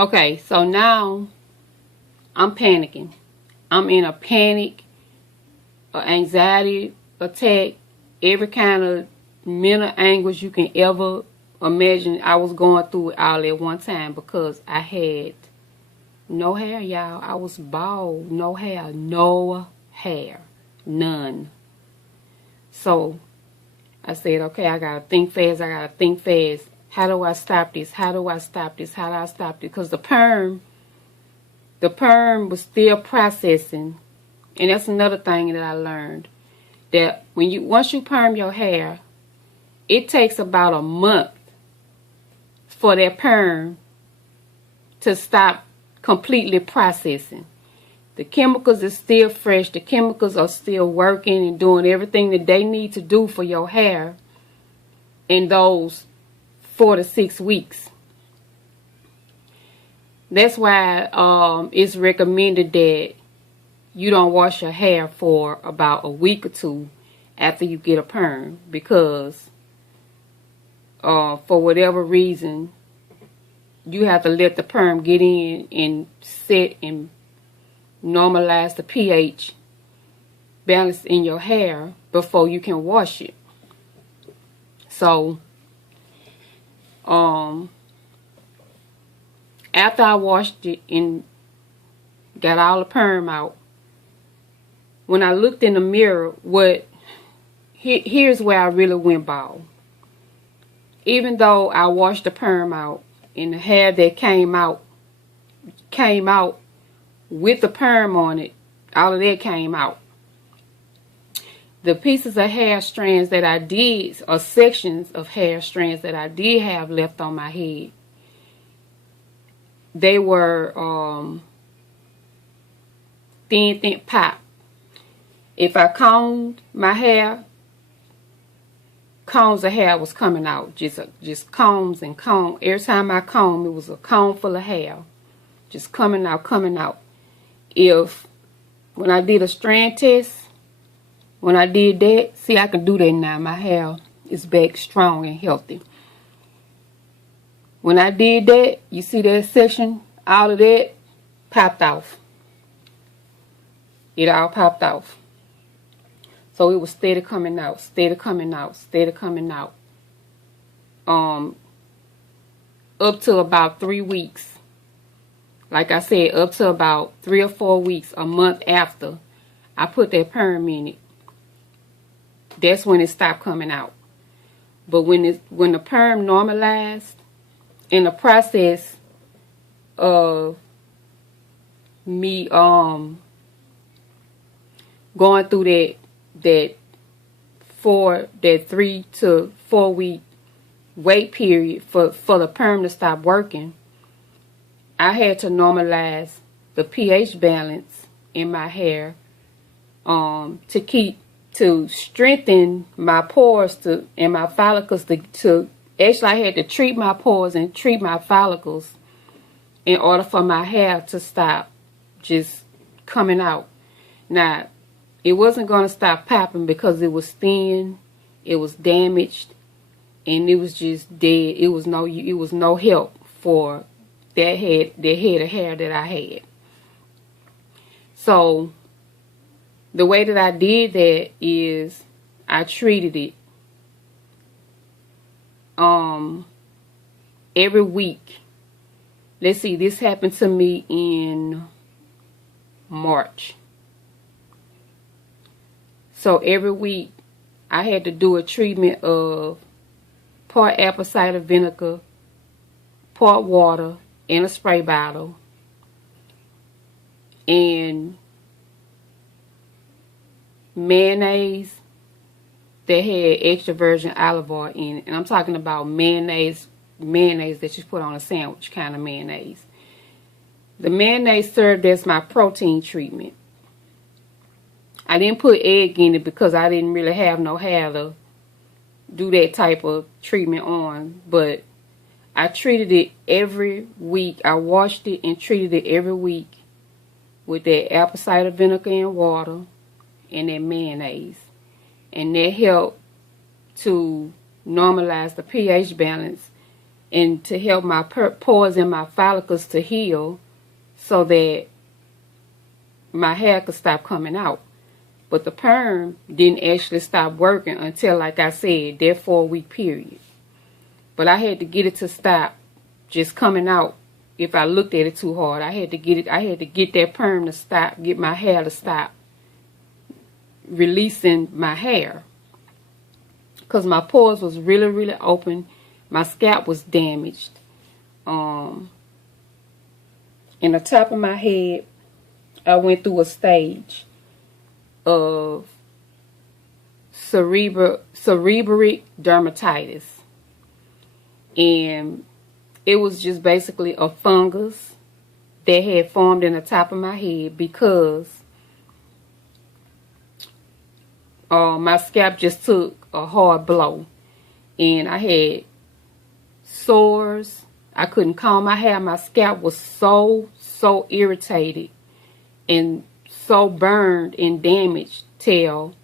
Okay, so now I'm panicking. I'm in a panic, anxiety attack, every kind of mental anguish you can ever imagine. I was going through it all at one time because I had no hair, y'all. I was bald, no hair, none. So I said, okay, I gotta think fast. How do I stop this? How do I stop this? Because the perm was still processing. And that's another thing that I learned. That once you perm your hair, it takes about a month for that perm to stop completely processing. The chemicals is still fresh. The chemicals are still working and doing everything that they need to do for your hair in those 4 to 6 weeks. That's why it's recommended that you don't wash your hair for about a week or two after you get a perm, because for whatever reason you have to let the perm get in and set and normalize the pH balance in your hair before you can wash it. So after I washed it and got all the perm out, when I looked in the mirror, here's where I really went bald. Even though I washed the perm out and the hair that came out with the perm on it, all of that came out. The pieces of hair strands that I did, or sections of hair strands that I did have left on my head, they were thin pop. If I combed my hair, combs of hair was coming out. Just combs and comb. Every time I combed, it was a comb full of hair. Just coming out. When I did a strand test, when I did that, see, I can do that now. My hair is back strong and healthy. When I did that, you see that section, all of that popped off. It all popped off. So it was steady coming out. Up to about 3 weeks. Like I said, up to about 3 or 4 weeks, a month after I put that perm in it, that's when it stopped coming out. But when the perm normalized, in the process of me going through that 3 to 4 week wait period for the perm to stop working, I had to normalize the pH balance in my hair to strengthen my pores and my follicles to actually, I had to treat my pores and treat my follicles in order for my hair to stop just coming out. Now, it wasn't going to stop popping because it was thin, it was damaged, and it was just dead. It was no help for that head of hair that I had. So the way that I did that is I treated it every week. Let's see, this happened to me in March. So every week I had to do a treatment of part apple cider vinegar, part water in a spray bottle, and mayonnaise that had extra virgin olive oil in it. And I'm talking about mayonnaise that you put on a sandwich kind of mayonnaise. The mayonnaise served as my protein treatment. I didn't put egg in it because I didn't really have no hair to do that type of treatment on, but I treated it every week. I washed it and treated it every week with that apple cider vinegar and water and that mayonnaise. And that helped to normalize the pH balance and to help my pores and my follicles to heal so that my hair could stop coming out. But the perm didn't actually stop working until, like I said, that 4-week period. But I had to get it to stop just coming out. If I looked at it too hard, I had to get that perm to stop, get my hair to stop releasing my hair. Because my pores was really, really open. My scalp was damaged. In the top of my head, I went through a stage of seborrheic dermatitis. And it was just basically a fungus that had formed in the top of my head because my scalp just took a hard blow. And I had sores. I couldn't comb my hair. My scalp was so irritated and so burned and damaged till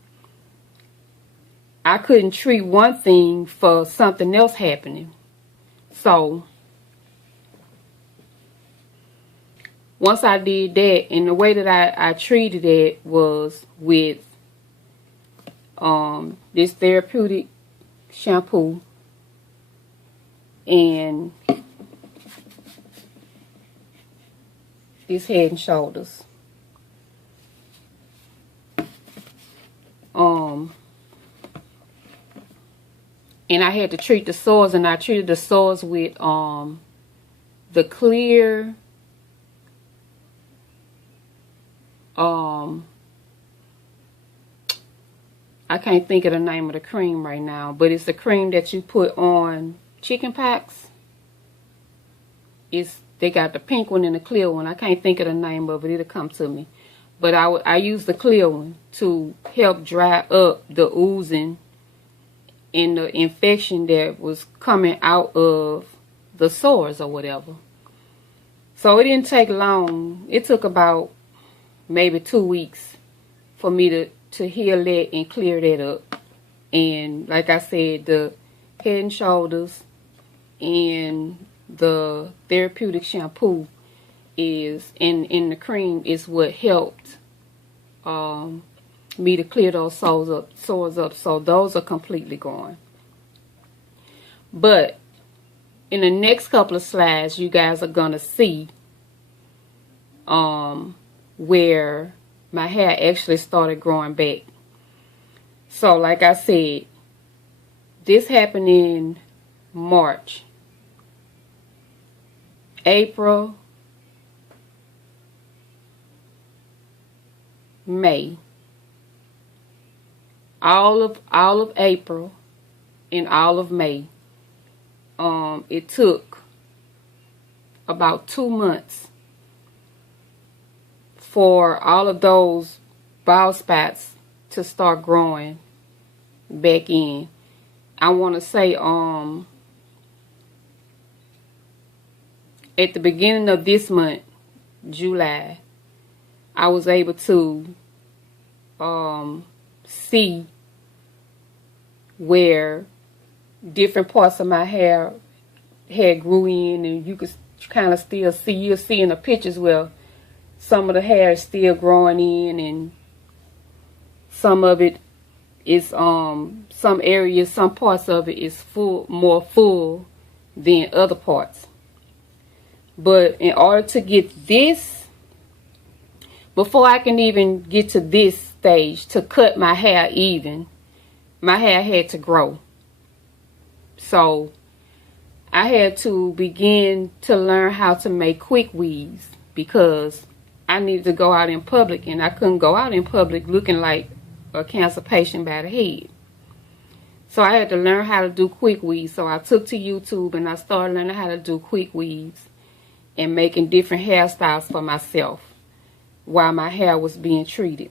I couldn't treat one thing for something else happening. So once I did that, and the way that I treated it was with this therapeutic shampoo and this Head and Shoulders. And I had to treat the sores, and I treated the sores with the clear I can't think of the name of the cream right now, but it's the cream that you put on chicken pox. They got the pink one and the clear one. I can't think of the name of it. It'll come to me. But I use the clear one to help dry up the oozing and the infection that was coming out of the sores or whatever. So it didn't take long. It took about maybe 2 weeks for me to heal that and clear that up. And like I said, the Head and Shoulders and the therapeutic shampoo is in the cream is what helped me to clear those sores up. So those are completely gone. But in the next couple of slides, you guys are gonna see where my hair actually started growing back. So like I said, this happened in March. April, May, all of April and all of May. It took about 2 months for all of those bald spots to start growing back in. I want to say at the beginning of this month, July, I was able to see where different parts of my hair had grew in, and you could kind of still see, you'll see in the pictures where some of the hair is still growing in, and some of it is some areas, some parts of it is more full than other parts. But in order to get this, before I can even get to this stage to cut my hair even, my hair had to grow. So I had to begin to learn how to make quick weaves because I needed to go out in public, and I couldn't go out in public looking like a cancer patient by the head. So I had to learn how to do quick weaves. So I took to YouTube and I started learning how to do quick weaves and making different hairstyles for myself while my hair was being treated.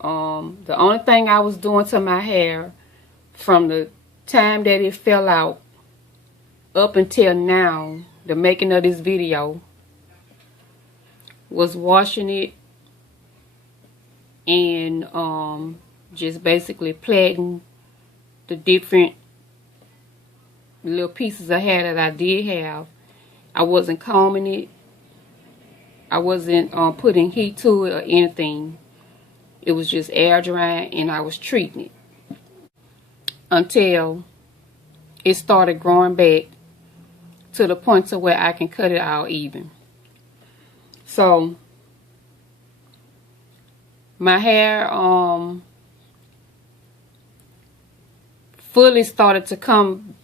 The only thing I was doing to my hair from the time that it fell out up until now, the making of this video, was washing it and just basically plaiting the different little pieces of hair that I did have, I wasn't combing it. I wasn't putting heat to it or anything. It was just air drying, and I was treating it until it started growing back to the point to where I can cut it out even. So my hair fully started to come,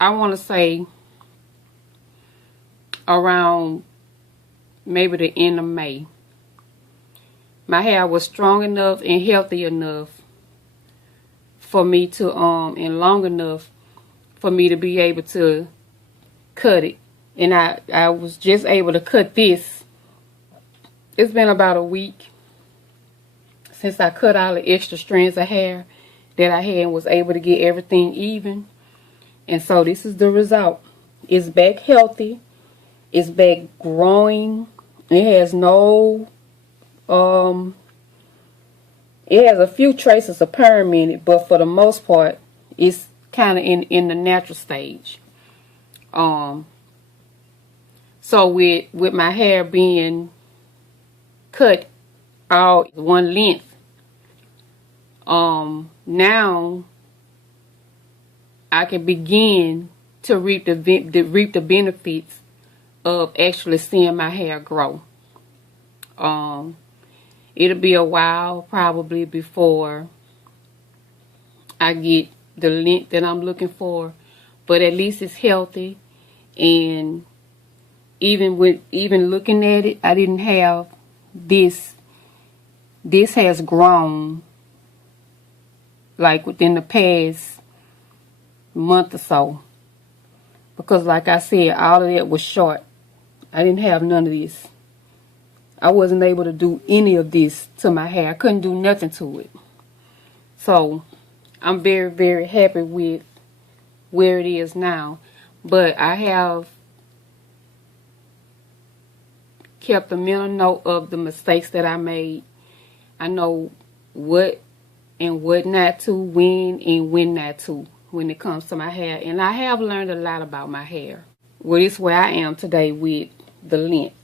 I want to say around maybe the end of May. My hair was strong enough and healthy enough for me to and long enough for me to be able to cut it. And I was just able to cut this. It's been about a week since I cut all the extra strands of hair that I had and was able to get everything even. And so this is the result. It's back healthy. It's back growing. It has no, it has a few traces of perm in it, but for the most part, it's kind of in the natural stage. So with my hair being cut all one length, now I can begin to reap the benefits of actually seeing my hair grow. It'll be a while probably before I get the length that I'm looking for, but at least it's healthy. And even looking at it, I didn't have this. This has grown like within the past month or so, because like I said, all of that was short. I didn't have none of this. I wasn't able to do any of this to my hair. I couldn't do nothing to it. So I'm very, very happy with where it is now. But I have kept a mental note of the mistakes that I made. I know what and what not to, when and when not to, when it comes to my hair. And I have learned a lot about my hair. Well, it's where I am today with the length.